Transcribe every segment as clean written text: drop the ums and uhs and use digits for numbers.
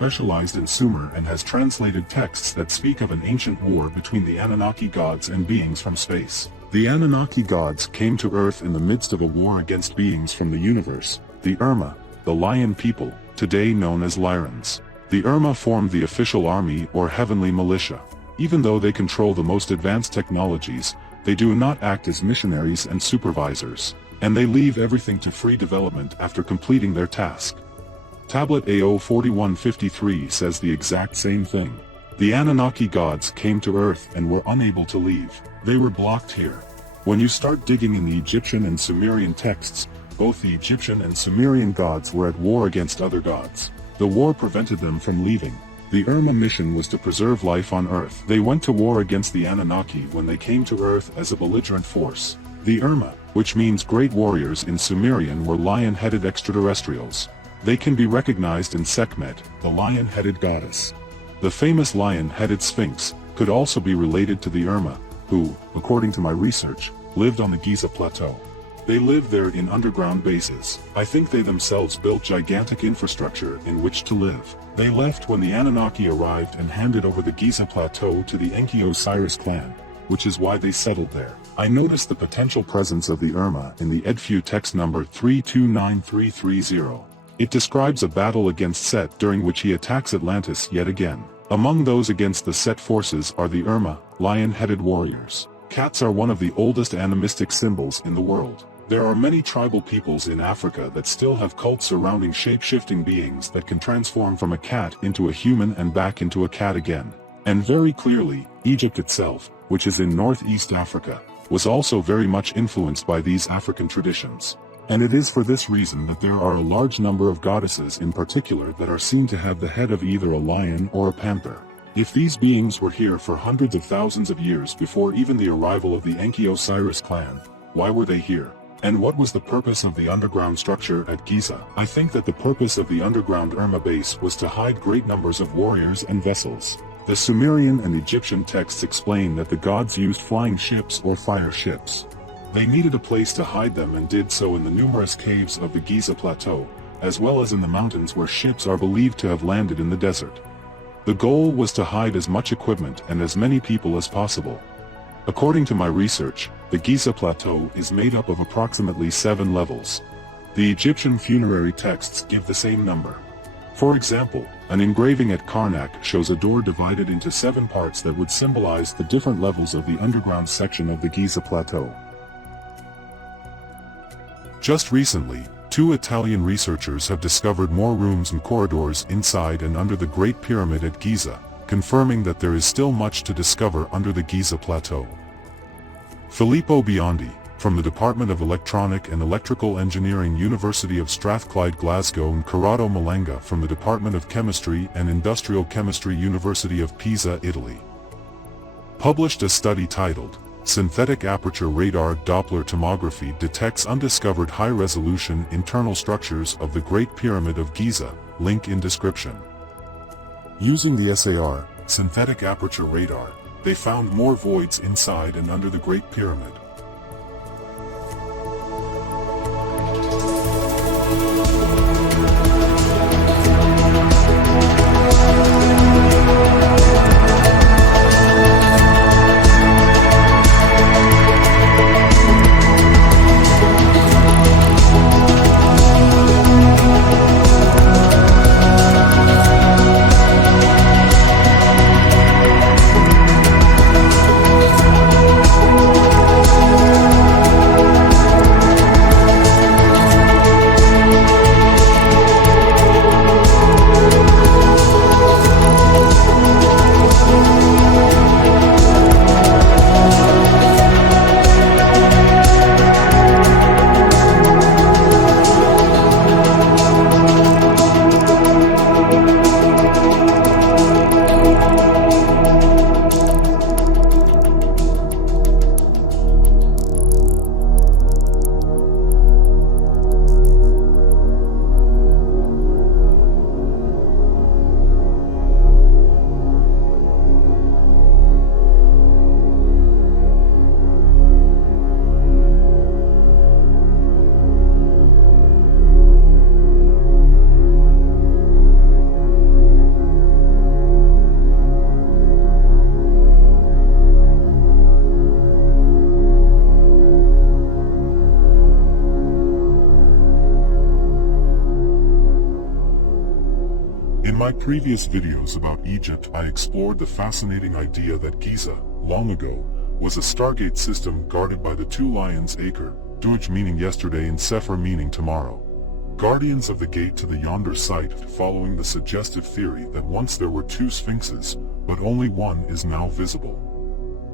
specialized in Sumer and has translated texts that speak of an ancient war between the Anunnaki gods and beings from space. The Anunnaki gods came to Earth in the midst of a war against beings from the universe, the UR-MAH, the Lion people, today known as Lyrans. The UR-MAH formed the official army or heavenly militia. Even though they control the most advanced technologies, they do not act as missionaries and supervisors, and they leave everything to free development after completing their task. Tablet AO 4153 says the exact same thing. The Anunnaki gods came to Earth and were unable to leave. They were blocked here. When you start digging in the Egyptian and Sumerian texts, both the Egyptian and Sumerian gods were at war against other gods. The war prevented them from leaving. The UR-MAH mission was to preserve life on Earth. They went to war against the Anunnaki when they came to Earth as a belligerent force. The UR-MAH, which means great warriors in Sumerian, were lion-headed extraterrestrials. They can be recognized in Sekhmet, the lion-headed goddess. The famous lion-headed Sphinx could also be related to the UR-MAH, who, according to my research, lived on the Giza plateau. They lived there in underground bases. I think they themselves built gigantic infrastructure in which to live. They left when the Anunnaki arrived and handed over the Giza plateau to the Enki-Osiris clan, which is why they settled there. I noticed the potential presence of the UR-MAH in the Edfu text number 329330. It describes a battle against Set during which he attacks Atlantis yet again. Among those against the Set forces are the UR-MAH, lion-headed warriors. Cats are one of the oldest animistic symbols in the world. There are many tribal peoples in Africa that still have cults surrounding shape-shifting beings that can transform from a cat into a human and back into a cat again. And very clearly, Egypt itself, which is in Northeast Africa, was also very much influenced by these African traditions. And it is for this reason that there are a large number of goddesses in particular that are seen to have the head of either a lion or a panther. If these beings were here for hundreds of thousands of years before even the arrival of the Enki-Osiris clan, why were they here? And what was the purpose of the underground structure at Giza? I think that the purpose of the underground UR-MAH base was to hide great numbers of warriors and vessels. The Sumerian and Egyptian texts explain that the gods used flying ships or fire ships. They needed a place to hide them and did so in the numerous caves of the Giza plateau, as well as in the mountains where ships are believed to have landed in the desert. The goal was to hide as much equipment and as many people as possible. According to my research, the Giza plateau is made up of approximately 7 levels. The Egyptian funerary texts give the same number. For example, an engraving at Karnak shows a door divided into 7 parts that would symbolize the different levels of the underground section of the Giza plateau. Just recently, 2 Italian researchers have discovered more rooms and corridors inside and under the Great Pyramid at Giza, confirming that there is still much to discover under the Giza plateau. Filippo Biondi, from the Department of Electronic and Electrical Engineering, University of Strathclyde, Glasgow, and Corrado Malenga from the Department of Chemistry and Industrial Chemistry, University of Pisa, Italy, published a study titled, Synthetic Aperture Radar Doppler Tomography Detects Undiscovered High-Resolution Internal Structures of the Great Pyramid of Giza, link in description. Using the SAR, synthetic aperture radar, they found more voids inside and under the Great Pyramid. my previous videos about Egypt, I explored the fascinating idea that Giza, long ago, was a stargate system guarded by the two lions Aker, Duj meaning yesterday and Sefer meaning tomorrow. Guardians of the gate to the yonder site, following the suggestive theory that once there were two sphinxes, but only one is now visible.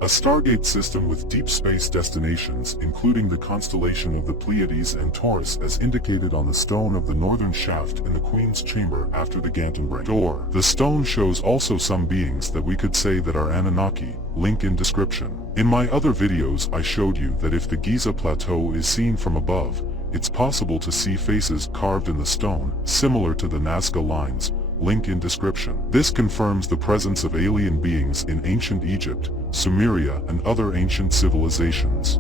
A stargate system with deep space destinations, including the constellation of the Pleiades and Taurus as indicated on the stone of the northern shaft in the Queen's chamber after the Gantenbrink door. The stone shows also some beings that we could say that are Anunnaki, link in description. In my other videos I showed you that if the Giza plateau is seen from above, it's possible to see faces carved in the stone, similar to the Nazca lines, link in description. This confirms the presence of alien beings in ancient Egypt, Sumeria and other ancient civilizations.